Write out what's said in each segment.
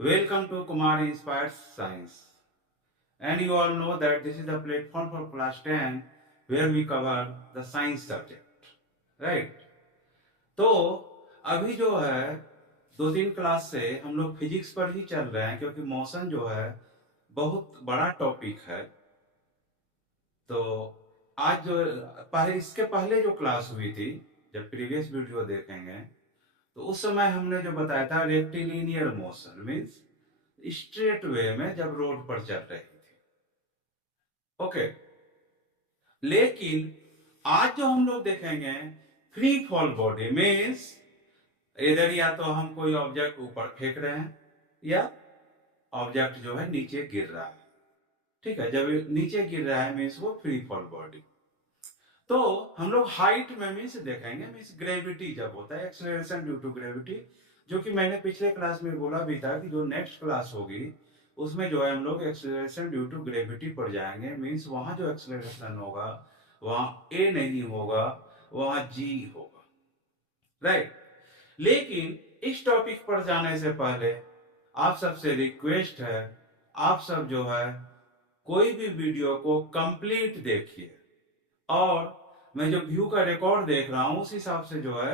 Welcome to Kumar Inspires Science. And you all know that this is the platform for class 10 where we cover the science subject. Right? तो अभी जो है 2-3 class से हम लोग physics पर ही चल रहे हैं क्योंकि मोशन जो है बहुत बड़ा टॉपिक है। तो आज जो इसके पहले जो क्लास हुई थी, जब प्रीवियस वीडियो देखेंगे तो उस समय हमने जो बताया था rectilinear motion means straight way में जब रोड पर चल रही थी। ओके, लेकिन आज जो हम लोग देखेंगे फ्री फॉल बॉडी मीन्स इधर या तो हम कोई ऑब्जेक्ट ऊपर फेंक रहे हैं या ऑब्जेक्ट जो है नीचे गिर रहा है। ठीक है, जब नीचे गिर रहा है मीन्स वो फ्री फॉल बॉडी। तो हम लोग हाइट में मीन्स देखेंगे मीन्स ग्रेविटी जब होता है एक्सेलरेशन ड्यू टू ग्रेविटी, जो कि मैंने पिछले क्लास में बोला भी था कि जो नेक्स्ट क्लास होगी उसमें जो है हम लोग एक्सेलरेशन ड्यू टू ग्रेविटी पर जाएंगे। मीन्स वहां जो एक्सेलरेशन होगा वहां ए नहीं होगा, वहां जी होगा। राइट, लेकिन इस टॉपिक पर जाने से पहले आप सबसे रिक्वेस्ट है, आप सब जो है कोई भी वीडियो को कंप्लीट देखिए। और मैं जो व्यू का रिकॉर्ड देख रहा हूं उस हिसाब से जो है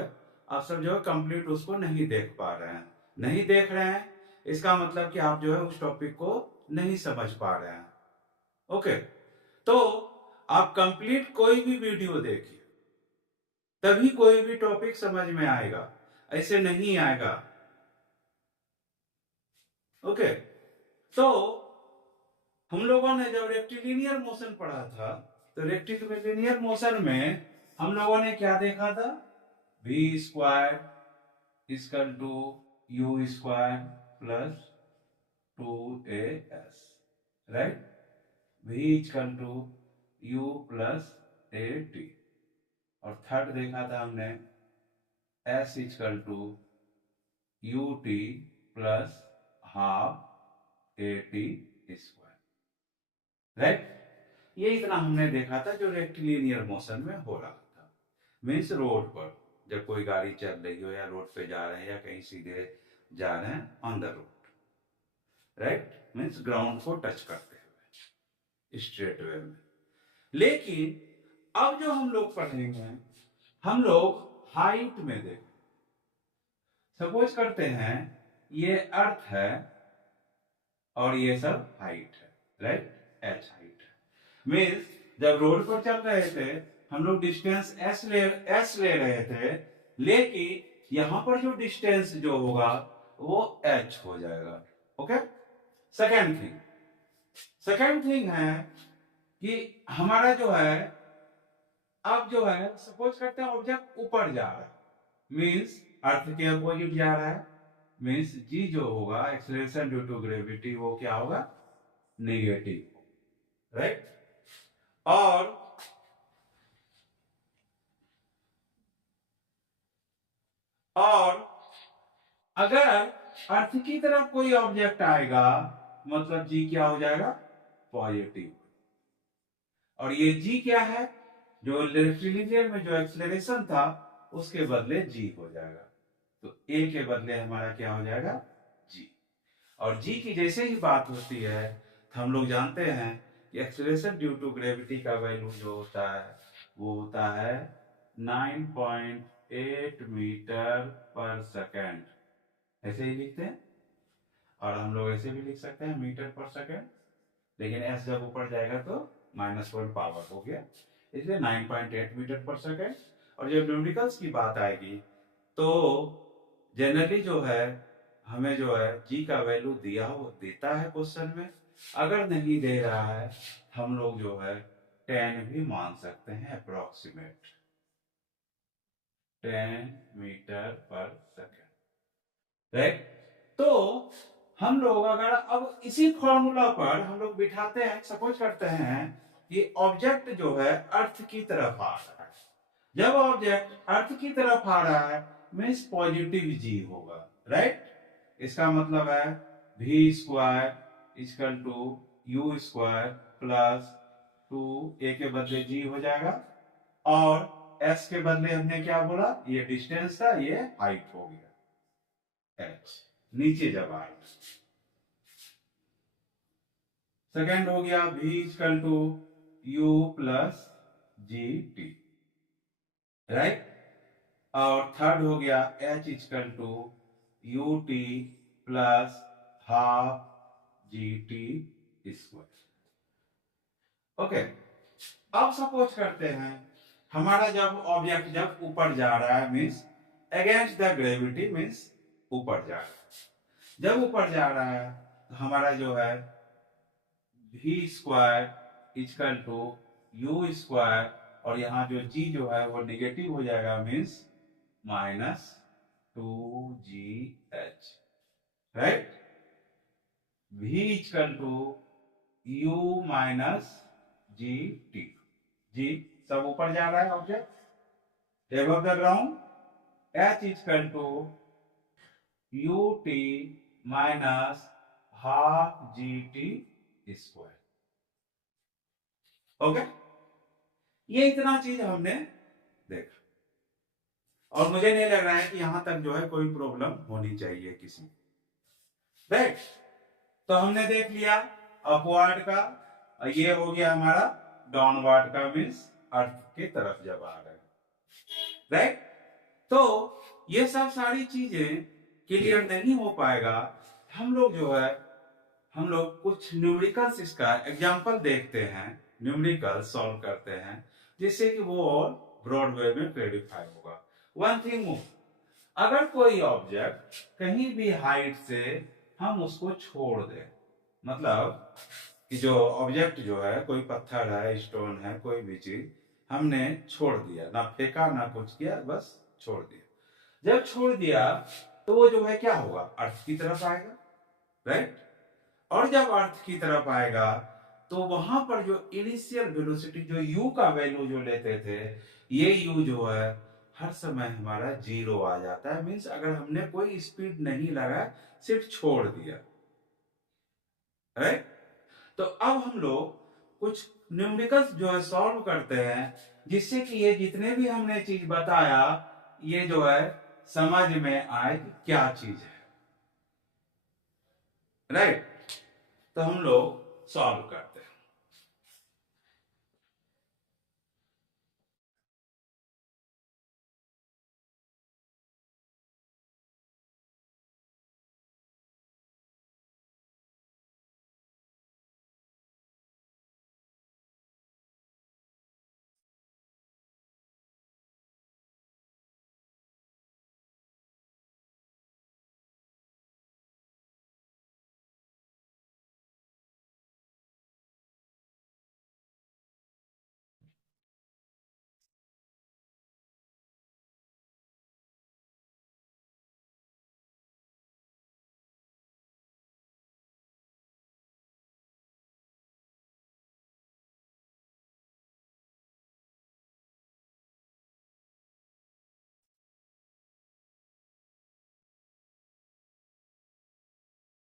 आप सब जो है कंप्लीट उसको नहीं देख पा रहे हैं। नहीं देख रहे हैं इसका मतलब कि आप जो है उस टॉपिक को नहीं समझ पा रहे हैं। ओके, तो आप कंप्लीट कोई भी वीडियो देखिए तभी कोई भी टॉपिक समझ में आएगा, ऐसे नहीं आएगा। ओके, तो हम लोगों ने जब रेक्टिलिनियर मोशन पढ़ा था तो रेक्टिलिनियर मोशन में हम लोगों ने क्या देखा था, v square equal to u square plus 2as, right. v equal to u plus a t. और थर्ड देखा था हमने s equal to u t plus half a t square. Right, ये इतना हमने देखा था जो रेक्टिलिनियर मोशन में हो रहा था। मीन्स रोड पर जब कोई गाड़ी चल रही हो या रोड पे जा रहे हैं या कहीं सीधे जा रहे हैं on the road, right, means ground को टच करते हुए स्ट्रेट वे में। लेकिन अब जो हम लोग पढ़ेंगे हम लोग हाइट में देखें। सपोज करते हैं ये अर्थ है और ये सब हाइट है, राइट, एच हाइट है। मीन्स जब रोड पर चल रहे थे हम लोग डिस्टेंस एस ले रहे थे, लेकिन यहां पर जो डिस्टेंस जो होगा वो एच हो जाएगा। ओके, सेकेंड थिंग है कि हमारा जो है अब जो है सपोज करते हैं ऑब्जेक्ट ऊपर जा रहा है मीन्स अर्थ के अपोजिट जा रहा है, मीन्स जी जो होगा एक्सेलरेशन ड्यू टू ग्रेविटी वो क्या होगा, नेगेटिव, राइट। और अगर अर्थ की तरफ कोई ऑब्जेक्ट आएगा मतलब जी क्या हो जाएगा, पॉजिटिव। और ये जी क्या है, जो रेक्टिलिनियर में जो एक्सेलरेशन था उसके बदले जी हो जाएगा। तो ए के बदले हमारा क्या हो जाएगा, जी। और जी की जैसे ही बात होती है तो हम लोग जानते हैं कि एक्सेलरेशन ड्यू टू ग्रेविटी का वैल्यू जो होता है वो होता है 9.8 मीटर पर सेकेंड, ऐसे ही लिखते हैं। और हम लोग ऐसे भी लिख सकते हैं मीटर पर सेकेंड, लेकिन एस जब ऊपर जाएगा तो -1 पावर हो गया, इसलिए 9.8 मीटर पर सेकेंड। और जब न्यूमेरिकल्स की बात आएगी तो जनरली जो है हमें जो है जी का वैल्यू दिया हो देता है क्वेश्चन में, अगर नहीं दे रहा है हम लोग जो है 10 भी मान सकते हैं, अप्रोक्सीमेट 10 मीटर पर सेकेंड, राइट। तो हम लोग अगर अब इसी फॉर्मूला पर हम लोग बिठाते हैं, सपोज करते हैं कि ऑब्जेक्ट जो है अर्थ की तरफ आ रहा है। जब ऑब्जेक्ट अर्थ की तरफ आ रहा है मीन्स पॉजिटिव जी होगा, राइट। इसका मतलब है v square equal to u square plus 2a के बदले g हो जाएगा, और s के बदले हमने क्या बोला, ये डिस्टेंस था, ये हाइट हो गया h, नीचे जब आएगा। सेकेंड हो गया v equal to u plus g t, right. और थर्ड हो गया h equal to u t plus half g t square. Okay, अब सपोज करते हैं हमारा जब ऑब्जेक्ट जब ऊपर जा रहा है means against the gravity, means ऊपर जा रहा है। जब ऊपर जा रहा है तो हमारा जो है v square equal to u square, और यहाँ जो g जो है वो निगेटिव हो जाएगा means minus 2gh, right. v equal to u minus g t, g सब ऊपर जा रहा है object above the ground, h equal to u t minus half g t square. Okay, ये इतना चीज हमने देखा, और मुझे नहीं लग रहा है कि यहां तक जो है कोई प्रॉब्लम होनी चाहिए किसी, राइट। तो हमने देख लिया अपवर्ड का, ये हो गया हमारा डाउनवर्ड का, मीन्स अर्थ की तरफ जब आ रहे हैं, राइट। तो ये सब सारी चीजें क्लियर नहीं हो पाएगा, हम लोग जो है हम लोग कुछ न्यूमेरिकल्स इसका एग्जांपल देखते हैं, न्यूमेरिकल सॉल्व करते हैं, जिससे कि वो और ब्रॉड वे में क्लैरिफाई होगा। वन थिंग मोर, अगर कोई ऑब्जेक्ट कहीं भी हाइट से हम उसको छोड़ दें, मतलब कि जो ऑब्जेक्ट जो है कोई पत्थर है, स्टोन है, कोई भी चीज हमने छोड़ दिया, ना फेंका ना कुछ किया, बस छोड़ दिया। जब छोड़ दिया तो वो जो है क्या होगा, अर्थ की तरफ आएगा, राइट। और जब अर्थ की तरफ आएगा तो वहां पर जो इनिशियल वेलोसिटी जो u का वैल्यू जो लेते थे, ये u जो है हर समय हमारा जीरो आ जाता है, मीन्स अगर हमने कोई स्पीड नहीं लगाया, सिर्फ छोड़ दिया, राइट। तो अब हम लोग कुछ न्यूमेरिकल्स जो है सॉल्व करते हैं, जिससे कि ये जितने भी हमने चीज बताया ये जो है समझ में आए कि क्या चीज है, राइट। तो हम लोग सॉल्व करते हैं।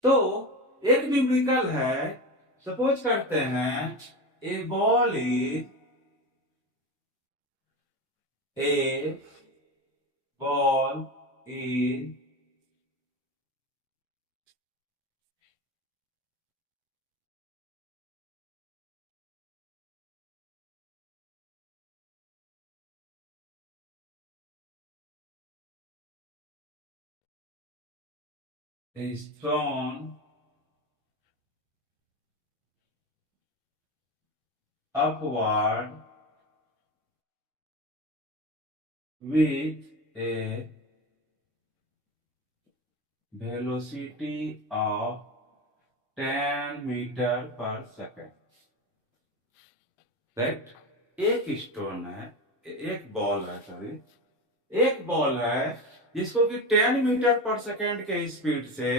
तो एक न्यूमेरिकल है, सपोज करते हैं a ball a ball is thrown upward with a velocity of 10 metre पर सेकेंड, राइट। एक स्टोन है, एक बॉल है, सॉरी एक बॉल है जिसको कि 10 मीटर पर सेकेंड के स्पीड से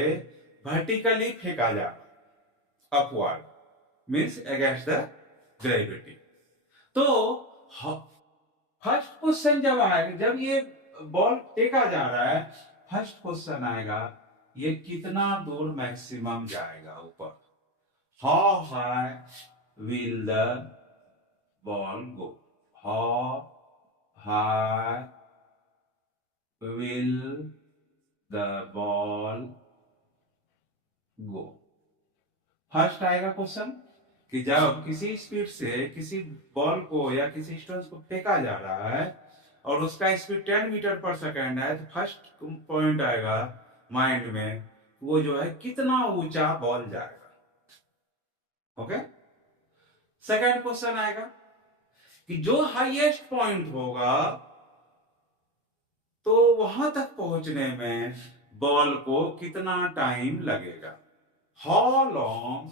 वर्टिकली फेंका जा रहा, upward, means against the gravity. तो फर्स्ट क्वेश्चन जब आएगा, जब ये बॉल फेंका जा रहा है, फर्स्ट क्वेश्चन आएगा ये कितना दूर मैक्सिमम जाएगा ऊपर, how high will the ball go, how high will the ball go. First आएगा क्वेश्चन कि जब किसी स्पीड से किसी बॉल को या किसी स्टोन को फेंका जा रहा है और उसका स्पीड 10 मीटर पर सेकेंड है, तो फर्स्ट पॉइंट आएगा माइंड में, वो जो है कितना ऊंचा बॉल जाएगा। ओके। सेकेंड क्वेश्चन आएगा कि जो हाईएस्ट पॉइंट होगा तो वहां तक पहुंचने में बॉल को कितना टाइम लगेगा, how long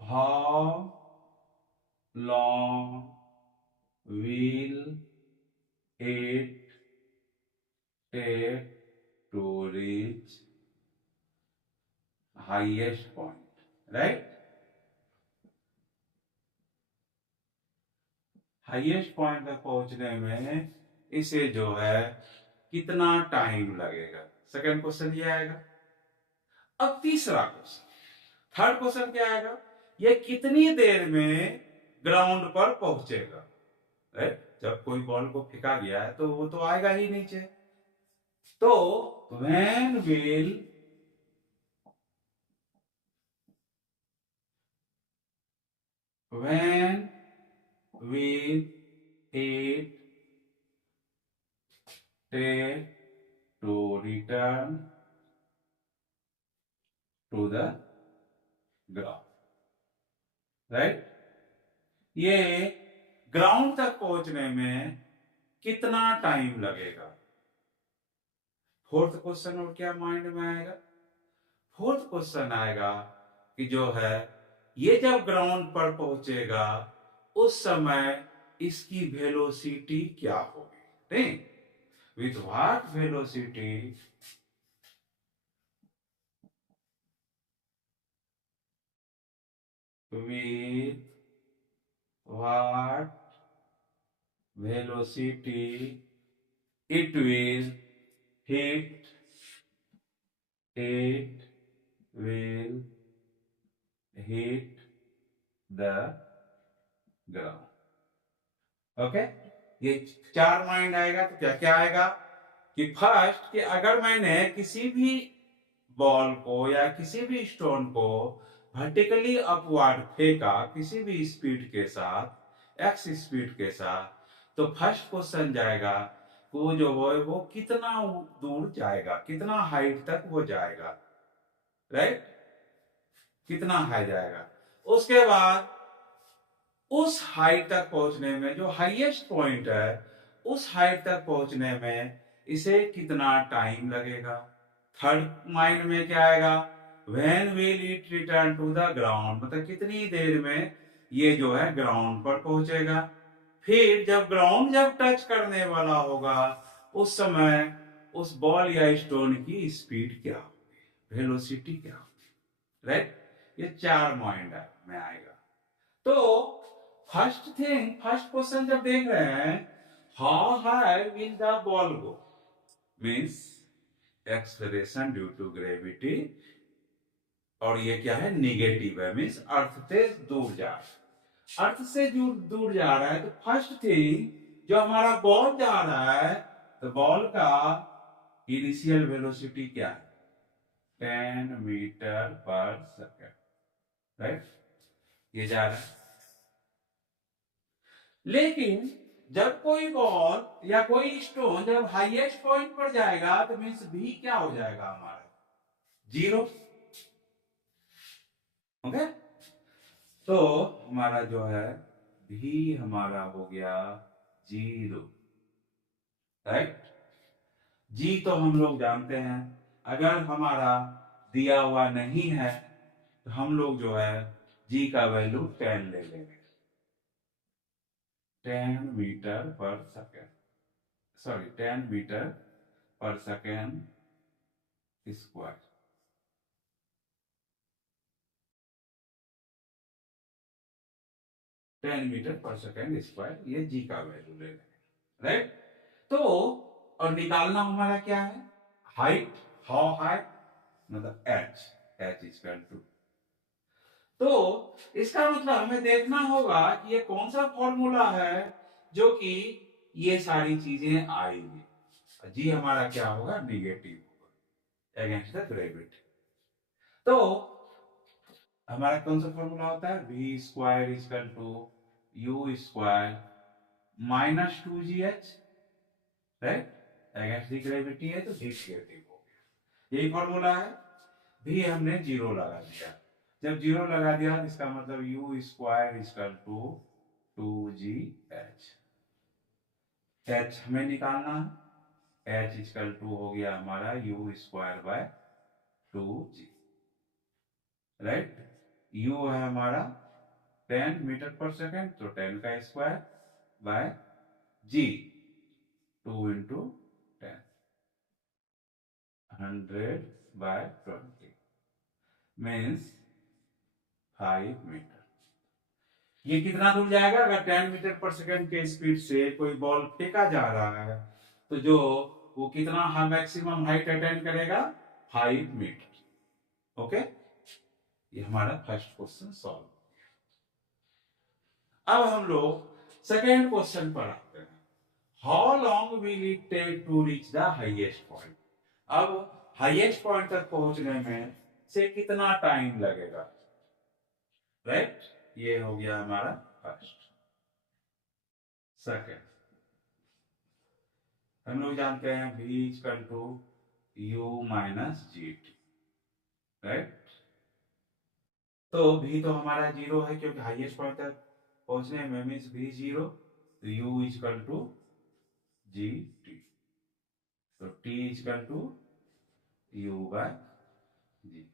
how long will it take to reach highest point, right? Highest point तक पहुंचने में इसे जो है कितना टाइम लगेगा, सेकंड क्वेश्चन ये आएगा। अब तीसरा क्वेश्चन, थर्ड क्वेश्चन क्या आएगा, ये कितनी देर में ग्राउंड पर पहुंचेगा, राइट? जब कोई बॉल को फेंका गया है तो वो तो आएगा ही नीचे, तो when will it take to return to the ground, right? ये ग्राउंड तक पहुंचने में कितना टाइम लगेगा। फोर्थ क्वेश्चन और क्या माइंड में आएगा, फोर्थ क्वेश्चन आएगा कि जो है ये जब ग्राउंड पर पहुंचेगा उस समय इसकी वेलोसिटी क्या होगी, नहीं? With what velocity with what velocity it will hit, it will hit the ground। Okay, ये चार माइंड आएगा तो क्या क्या आएगा कि फर्स्ट कि अगर मैंने किसी भी बॉल को या किसी भी स्टोन को वर्टिकली अपवर्ड फेंका किसी भी स्पीड के साथ, एक्स स्पीड के साथ, तो फर्स्ट क्वेश्चन जाएगा वो जो है वो कितना दूर जाएगा, कितना हाइट तक वो जाएगा, राइट? कितना हाई जाएगा। उसके बाद उस हाइट तक पहुंचने में, जो हाईएस्ट पॉइंट है, उस हाइट तक पहुंचने में इसे कितना टाइम लगेगा। थर्ड माइंड में क्या आएगा, when will it return to the ground, मतलब कितनी देर में ये जो है ग्राउंड पर पहुंचेगा। फिर जब ग्राउंड जब टच करने वाला होगा उस समय उस बॉल या स्टोन की स्पीड क्या होगी, वेलोसिटी क्या होगी, राइट? ये चार माइंड में आएगा। तो फर्स्ट थिंग, फर्स्ट क्वेश्चन जब देख रहे हैं, how high will the ball go, means acceleration due to gravity, और ये क्या है, निगेटिव है, मीन्स अर्थ से दूर जा रहा है। अर्थ से दूर जा रहा है तो फर्स्ट थिंग जो हमारा बॉल जा रहा है, तो बॉल का इनिशियल वेलोसिटी क्या है, 10 मीटर पर सेकेंड, राइट? ये जा रहा है। लेकिन जब कोई बॉल या कोई स्टोन जब हाईएस्ट पॉइंट पर जाएगा तो मीन्स भी क्या हो जाएगा हमारा, 0। ओके, तो हमारा जो है भी हमारा हो गया 0, राइट? जी तो हम लोग जानते हैं, अगर हमारा दिया हुआ नहीं है तो हम लोग जो है जी का वैल्यू 10 ले लेंगे, 10 मीटर पर सॉरी 10 मीटर पर सेकेंड स्क्वायर। टेन मीटर पर सेकेंड स्क्वायर, ये जी का वैल्यू ले लेंगे, राइट। तो और निकालना हमारा क्या है, हाइट, हाउ हाइट मतलब एच, एच इक्वल टू, तो इसका मतलब हमें देखना होगा कि ये कौन सा फॉर्मूला है जो कि ये सारी चीजें आएंगी। जी हमारा क्या होगा, निगेटिव होगा अगेंस्ट द ग्रेविटी। तो हमारा कौन सा फॉर्मूला होता है, v square equal to u square minus 2gh, right, against the gravity है तो निगेटिव हो गया, यही फॉर्मूला है। भी हमने जीरो लगा दिया, जब जीरो लगा दिया इसका मतलब u square equal to 2gh, h हमें निकालना है, एच इक्वल टू हो गया हमारा u square by 2g, right. U है हमारा 10 मीटर पर सेकेंड, तो 10 का square by g 2 into 10, 100/20 means 5 metre. ये कितना दूर जाएगा, अगर 10 मीटर पर सेकेंड के स्पीड से कोई बॉल फेंका जा रहा है तो जो वो कितना मैक्सिमम हाइट अटेन करेगा, 5 मीटर। ओके, ये हमारा फर्स्ट क्वेश्चन सॉल्व। अब हम लोग सेकेंड क्वेश्चन पर आते हैं, how long will it take to reach the highest point. अब हाईएस्ट पॉइंट तक पहुंचने में से कितना टाइम लगेगा, राइट। ये हो गया हमारा फर्स्ट। सेकेंड, हम लोग जानते हैं v equal to u minus g t, right. तो v तो हमारा जीरो है क्योंकि हाईएस्ट पॉइंट तक पहुंचने में मीन्स v जीरो, तो u equal to g t, तो t equal to u by g,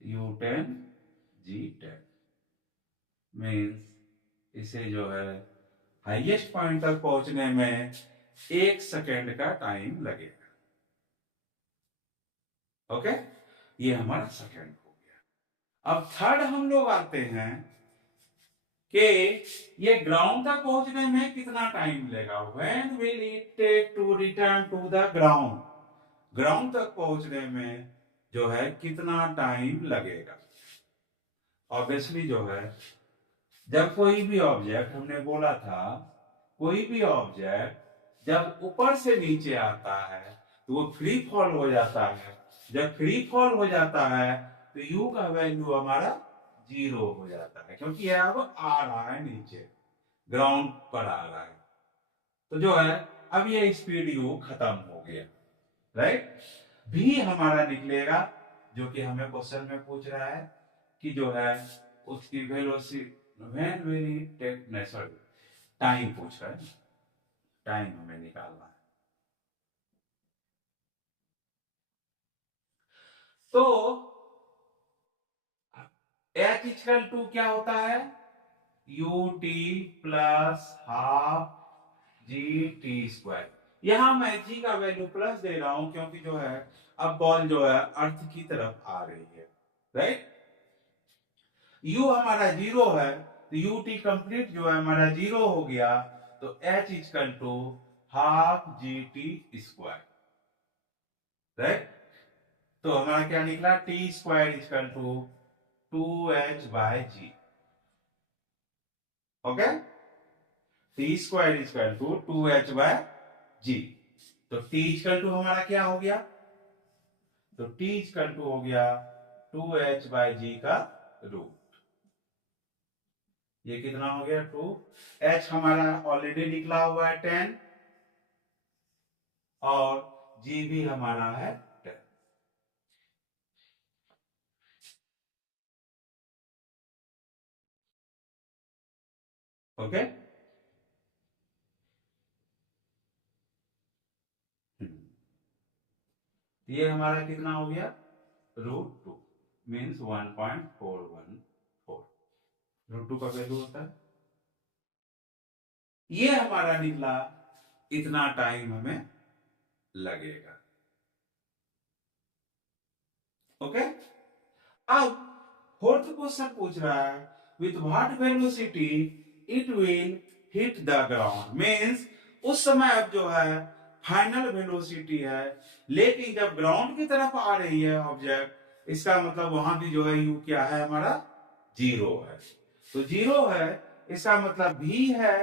u10 g10 means इसे जो है हाईएस्ट पॉइंट तक पहुंचने में 1 सेकेंड का टाइम लगेगा। ओके, ये हमारा सेकेंड हो गया। अब थर्ड हम लोग आते हैं कि ये ग्राउंड तक पहुंचने में कितना टाइम लेगा, when will it take to return to the ground, ground तक पहुंचने में जो है कितना टाइम लगेगा। ऑब्वियसली जो है जब कोई भी ऑब्जेक्ट, हमने बोला था कोई भी ऑब्जेक्ट जब ऊपर से नीचे आता है तो वो फ्री फॉल हो जाता है, जब फ्री फॉल हो जाता है तो u का वैल्यू हमारा जीरो हो जाता है क्योंकि यह अब आ रहा है नीचे, ग्राउंड पर आ रहा है, तो जो है अब ये स्पीड u खत्म हो गया, राइट। भी हमारा निकलेगा जो कि हमें क्वेश्चन में पूछ रहा है कि जो है उसकी velocity, when will it take, नहीं सॉरी टाइम पूछ रहा है, टाइम हमें निकालना है। तो एच इक्वल टू क्या होता है, you t plus half g t square. यहां मैं जी का वैल्यू प्लस दे रहा हूं क्योंकि जो है अब बॉल जो है अर्थ की तरफ आ रही है, राइट। u हमारा जीरो है तो यू टी कंप्लीट जो है हमारा जीरो हो गया, तो h equal to half g t square, right. तो हमारा क्या निकला, t square equal to 2h/g, okay, t square equal to 2h/g। तो टी इक्वल टू हमारा क्या हो गया, तो टी इक्वल टू हो गया 2h/g का रूट, ये कितना हो गया 2, h हमारा ऑलरेडी निकला हुआ है 10 और g भी हमारा है 10, ओके। ये हमारा कितना हो गया, √2 मीन्स 1.414, √2 का वैल्यू होता है। ये हमारा निकला इतना टाइम हमें लगेगा। ओके, अब फोर्थ क्वेश्चन पूछ रहा है with what velocity it will hit the ground, means उस समय अब जो है फाइनल वेलोसिटी है, लेकिन जब ग्राउंड की तरफ आ रही है ऑब्जेक्ट, इसका मतलब वहां भी जो है यू क्या है हमारा जीरो है। तो जीरो है, इसका मतलब भी है,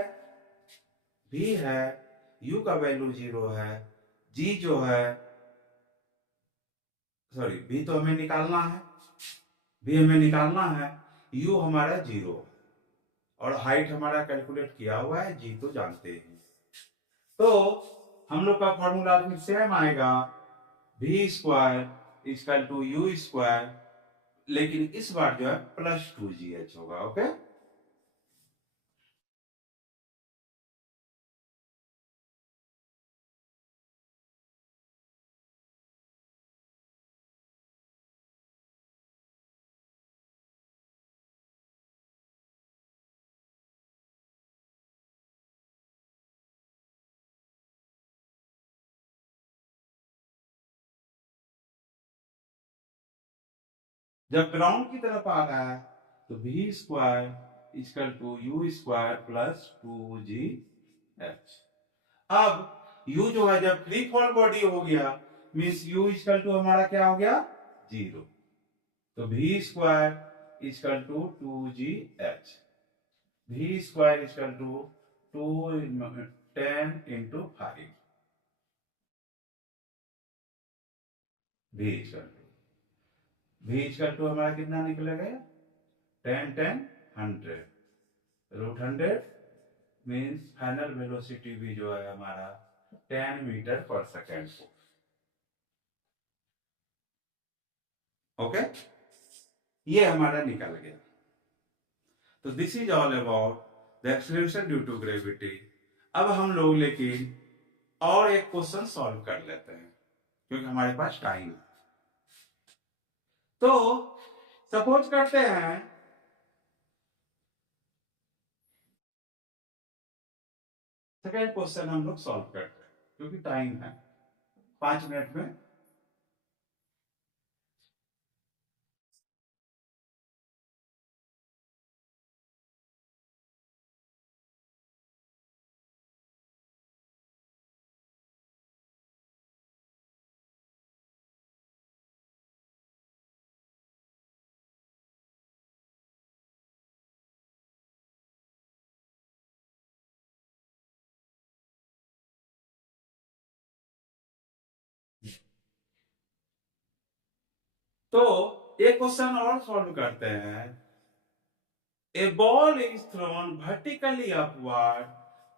यू का वैल्यू जीरो है, जी जो है, सॉरी भी तो हमें निकालना है, भी हमें निकालना है, यू हमारा जीरो और हाइट हमारा कैलकुलेट किया हुआ है, जी तो जानते हैं। तो हम लोग का फॉर्मूला फिर सेम आएगा, v square equal to u square, लेकिन इस बार जो है प्लस 2gh होगा। ओके, जब ग्राउंड की तरफ आ रहा है तो v square equal to u square plus 2gh। अब u जो है जब फ्री फॉल बॉडी हो गया, मीन्स u इक्वल टू हमारा क्या हो गया जीरो, तो v square equal to 2gh, भी स्क्वायर इक्वल टू 10 × 5, भी इक्वल टू हमारा कितना निकलेगा 10 × 10 100 मीन्स फाइनल वेलोसिटी भी जो है हमारा 10 मीटर पर सेकेंड। ओके, ये हमारा निकल गया। तो this is all about the acceleration due to gravity. अब हम लोग लेकिन और एक क्वेश्चन सॉल्व कर लेते हैं क्योंकि हमारे पास टाइम है। तो सपोज करते हैं सेकेंड क्वेश्चन हम लोग सॉल्व करते हैं क्योंकि टाइम है 5 मिनट में। तो एक क्वेश्चन और सॉल्व करते हैं। A ball is thrown vertically upward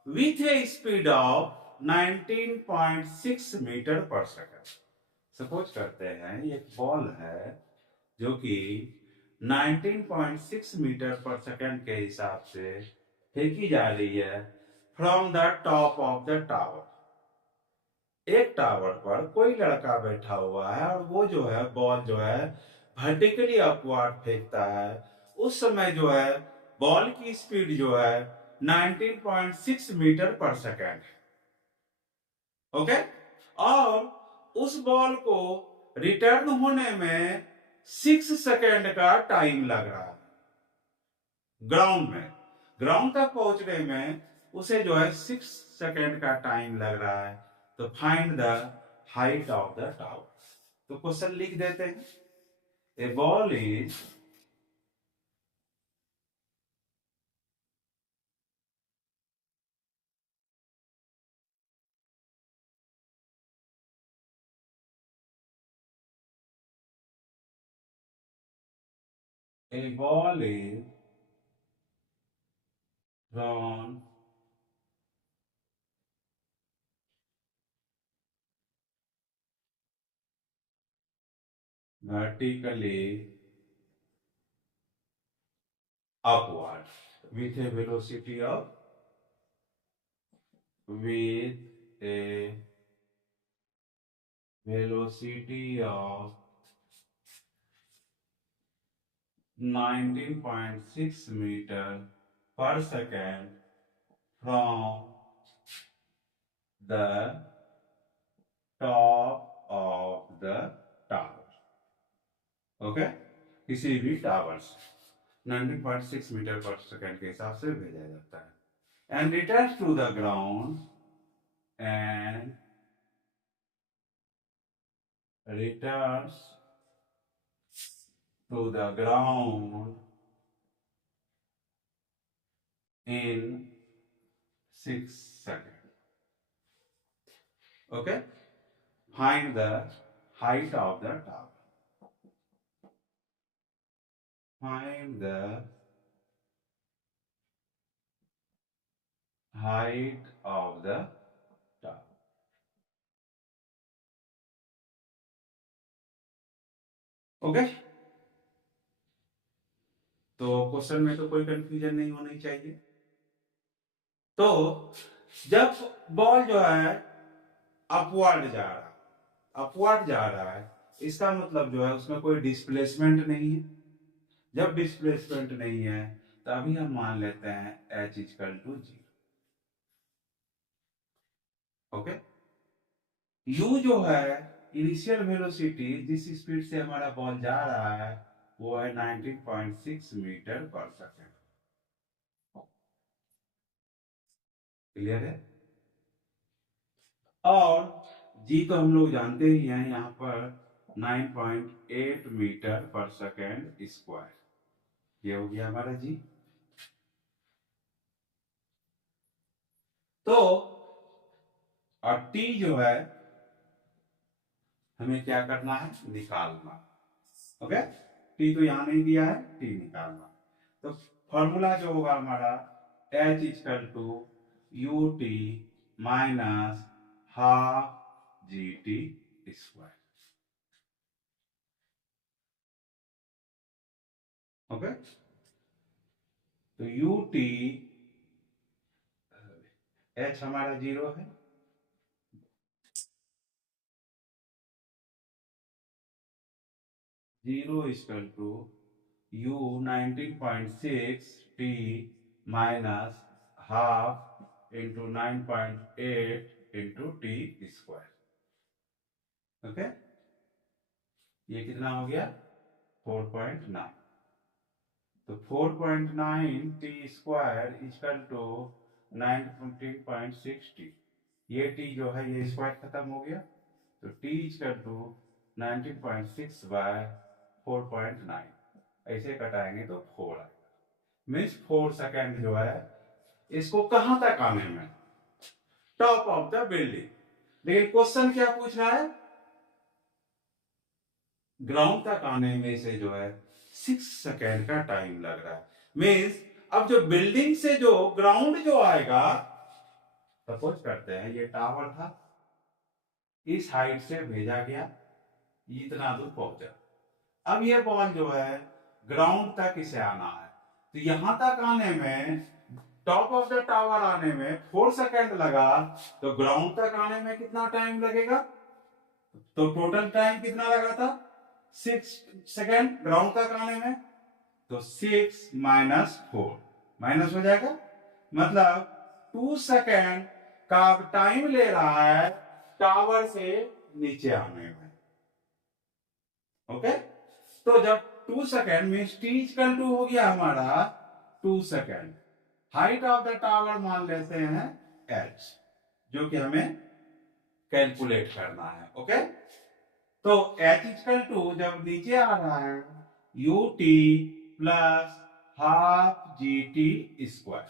with a speed of 19.6 metre पर सेकंड। सपोज करते हैं एक बॉल है जो कि 19.6 मीटर पर सेकंड के हिसाब से फेंकी जा रही है from the top of the tower. एक टावर पर कोई लड़का बैठा हुआ है और वो जो है बॉल जो है वर्टिकली अपवर्ड फेंकता है। उस समय जो है बॉल की स्पीड जो है 19.6 मीटर पर सेकेंड है। ओके, और उस बॉल को रिटर्न होने में 6 सेकेंड का टाइम लग रहा है ग्राउंड में। ग्राउंड तक पहुंचने में उसे जो है 6 सेकेंड का टाइम लग रहा है। तो find the height of the tower. तो क्वेश्चन लिख देते हैं, a ball is a ball is thrown vertically upward with a velocity of with a velocity of 19.6 meter per second from the top of the tower. Okay, किसी भी tower से 19.6 metre पर second के हिसाब से भेजा जाता है and return to the ground and returns to the ground in 6 seconds. Okay? Find the height of the tower. Find the height of the tower. Okay, तो क्वेश्चन में तो कोई कंफ्यूजन नहीं होनी चाहिए। तो जब बॉल जो है अपवर्ड जा रहा है, इसका मतलब जो है उसमें कोई डिस्प्लेसमेंट नहीं है। जब डिस्प्लेसमेंट नहीं है तभी हम मान लेते हैं H equal to 0। Okay, U जो है इनिशियल वेलोसिटी, जिस स्पीड से हमारा बॉल जा रहा है वो है 19.6 मीटर पर सेकेंड। क्लियर है? और G तो हम लोग जानते ही हैं, यहाँ पर 9.8 मीटर पर सेकेंड स्क्वायर। ये हो गया हमारा G। तो और T जो है हमें क्या करना है, निकालना। ओके, T तो यहां नहीं दिया है, T निकालना। तो फॉर्मूला जो होगा हमारा H equal to u t minus half g t square. Okay, तो यू टी H हमारा 0 है, zero equal to u 19.6 t minus half into 9.8 into t square. Okay, ये कितना हो गया 4.9। तो 4.9 t square equal to 19.6 t. ये t जो है ये स्क्वायर खत्म हो गया, तो टी इक्वल टू 19.6 बाय 4.9, ऐसे कटाएंगे तो 4 आएगा। मीन्स 4 सेकेंड जो है इसको कहां तक आने में, टॉप ऑफ द बिल्डिंग। लेकिन क्वेश्चन क्या पूछ रहा है, ग्राउंड तक आने में से जो है 6 सेकेंड का टाइम लग रहा है। मीन्स अब जो बिल्डिंग से जो ग्राउंड जो आएगा, सपोज करते हैं ये टावर था, इस हाइट से भेजा गया, इतना दूर पहुंचा। अब ये बॉल जो है ग्राउंड तक इसे आना है, तो यहां तक आने में, टॉप ऑफ द टावर आने में 4 सेकेंड लगा, तो ग्राउंड तक आने में कितना टाइम लगेगा? तो टोटल टाइम कितना लगा था 6 सेकेंड ग्राउंड तक आने में। तो 6 माइनस 4 माइनस हो जाएगा, मतलब 2 सेकेंड का टाइम ले रहा है टावर से नीचे आने में। ओके, तो जब 2 second mean t equal to हो गया हमारा 2 second. Height of the tower मान लेते हैं h, जो कि हमें कैलकुलेट करना है। ओके, तो h इक्वल टू जब नीचे आ रहा है you t plus half g t square.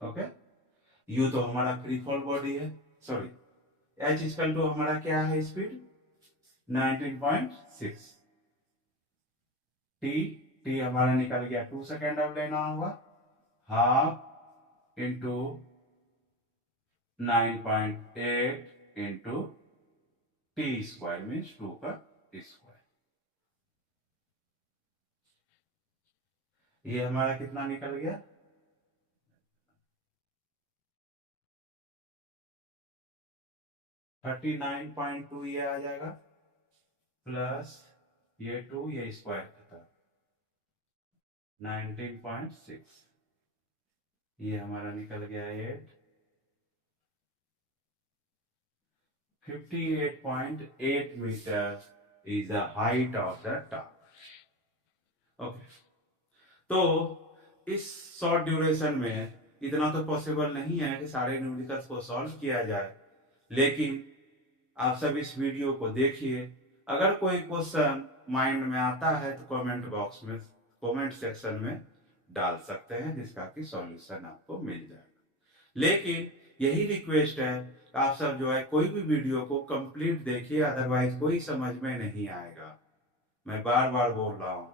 Okay, you तो हमारा फ्री फॉल बॉडी है, सॉरी h इक्वल टू हमारा क्या है, स्पीड 19.6। टी टी हमारा निकल गया 2 सेकेंड, अब लेना होगा half into 9.8 into t square means 2 का स्क्वायर। ये हमारा कितना निकल गया 39.2, ये आ जाएगा प्लस ये 2, ये स्क्वायर था 19.6, ये हमारा निकल गया 58.8 metre is the height of the tower. Okay, तो इस शॉर्ट ड्यूरेशन में इतना तो पॉसिबल नहीं है कि सारे न्यूमेरिकल्स को सॉल्व किया जाए, लेकिन आप सब इस वीडियो को देखिए। अगर कोई क्वेश्चन माइंड में आता है तो कमेंट बॉक्स में, कमेंट सेक्शन में डाल सकते हैं, जिसका कि सॉल्यूशन आपको मिल जाएगा। लेकिन यही रिक्वेस्ट है, आप सब जो है कोई भी वीडियो को कंप्लीट देखिए, अदरवाइज कोई समझ में नहीं आएगा। मैं बार बार बोल रहा हूँ,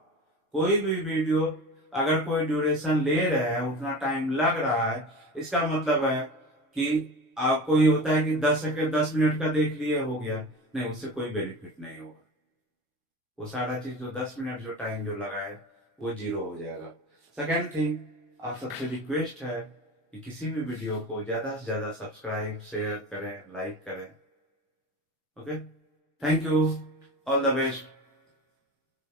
कोई भी वीडियो अगर कोई ड्यूरेशन ले रहा है, उतना टाइम लग रहा है, इसका मतलब है कि आपको ये होता है कि 10 मिनट का देख लिए हो गया, नहीं, उससे कोई बेनिफिट नहीं होगा। वो सारा चीज जो 10 मिनट जो टाइम जो लगा है वो जीरो हो जाएगा। सेकेंड थिंग, आप सबसे रिक्वेस्ट है कि किसी भी वीडियो को ज्यादा से ज्यादा सब्सक्राइब, शेयर करें, लाइक करें। Okay, thank you, all the best.